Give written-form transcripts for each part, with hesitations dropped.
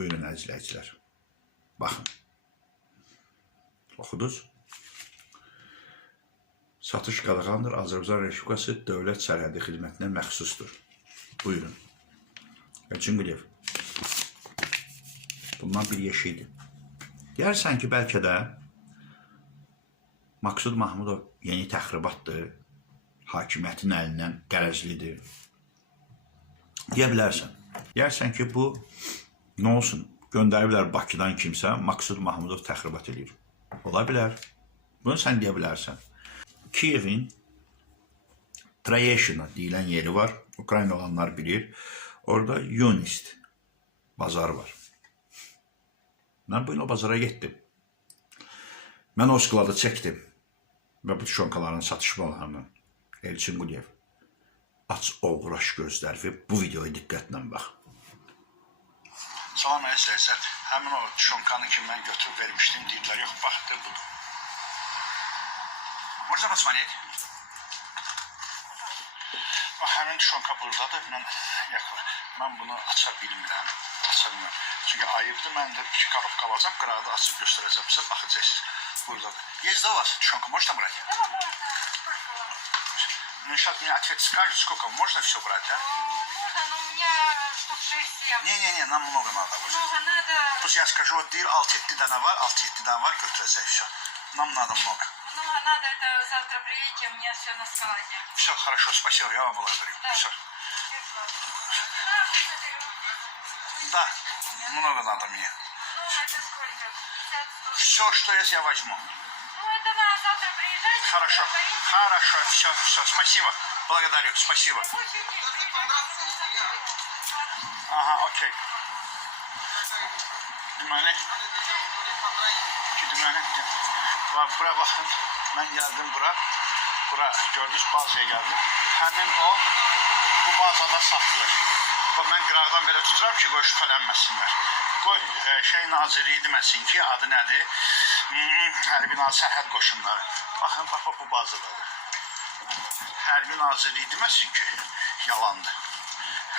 Buyurun izləyicilər. Baxın. Oxuduz. Satış qadağandır. Azərbaycan Respublikası Dövlət Sərhəddi Xidmətinə məxsusdur. Buyurun. Elçinquliyev. Bundan bir yeşikdir. Deyərsən ki, bəlkə də Maksud Mahmudov yeni təxribatdır, hakimiyyətin əlindən qərəzlidir. Deyə bilərsən. Deyərsən ki, bu nə olsun? Göndəriblər Bakıdan kimsə, Maksud Mahmudov təxribat edir. Ola bilər. Bunu sən deyə bilərsən. Kiyevin Troyeshina deyilən yeri var. Ukrayna olanlar bilir. Orada Yunist bazar var. Mən bu il o bazara getdim. Mən o sklada çəkdim. Və bu tuşonkaların satışmalarını Elçinquliyev. Aç oğraş gözləri bu videoya diqqətlə bax. Salam əzizlər. Həmin o tuşonkanı ki mən götürüb vermişdim deyirlər. Yox, baxdı budur. Можно посмотреть? Həmin tuşonka buradadır. Mən bunu aça bilmirəm. Çünki ayıbdır. Mən də bir korobka alacam, qıraqda açıb göstərəcəm sizə, baxacaqsınız. Buradadır. Есть за вас тушенка, можно брать? Ну, сейчас мне ответ скажет, сколько можно все брать, а? Можно, но у меня штук 6-7. Не-не-не, нам много надо. Много надо. Пусть я скажу, вот 6-7 дана var, 6-7 dana var, götürəcək, все. Нам надо много. Много надо, это завтра приедете, у меня все на складе. Все, хорошо, спасибо, я вам благодарю. Да. Все. Да, много надо мне. Ну, это сколько? 50-100? Все, что есть, я возьму. Ну, это на завтра приезжайте. Хорошо, хорошо, все, спасибо, благодарю, спасибо. Aha, okey. Deməli, bura baxın, mən gəldim bura gördünüz, bazaya gəldim. Həmin o, bu bazada satılır. Mən qıraqdan belə tuturam ki, qoy şübhələnməsinlər. Qoy Nazirliyi deməsin ki, adı nədir? Hərbi Sərhəd Qoşunları. Baxın, bu bazadadır. Hərbi Nazirliyi deməsin ki, yalandır.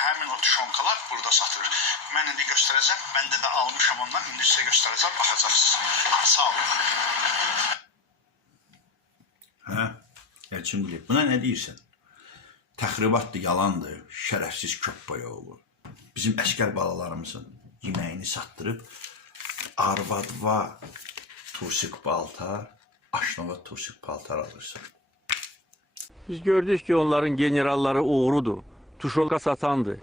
Həmin o tuşonkalar burada satılır. Mən indi göstərəcəm, məndə də almışam ondan, indi sizə göstərəcəm, baxacaqsınız. Sağ olun. Hə, Elçinquliyev, buna nə deyirsən? Təxribatdır, yalandır, şərəfsiz köppaya olur. Bizim əskər balalarımızın yeməyini satdırıb, arvadva tursik paltar, aşnava tursik paltar alırsan. Biz gördük ki, onların generalları uğrudur, tuşonka satandır.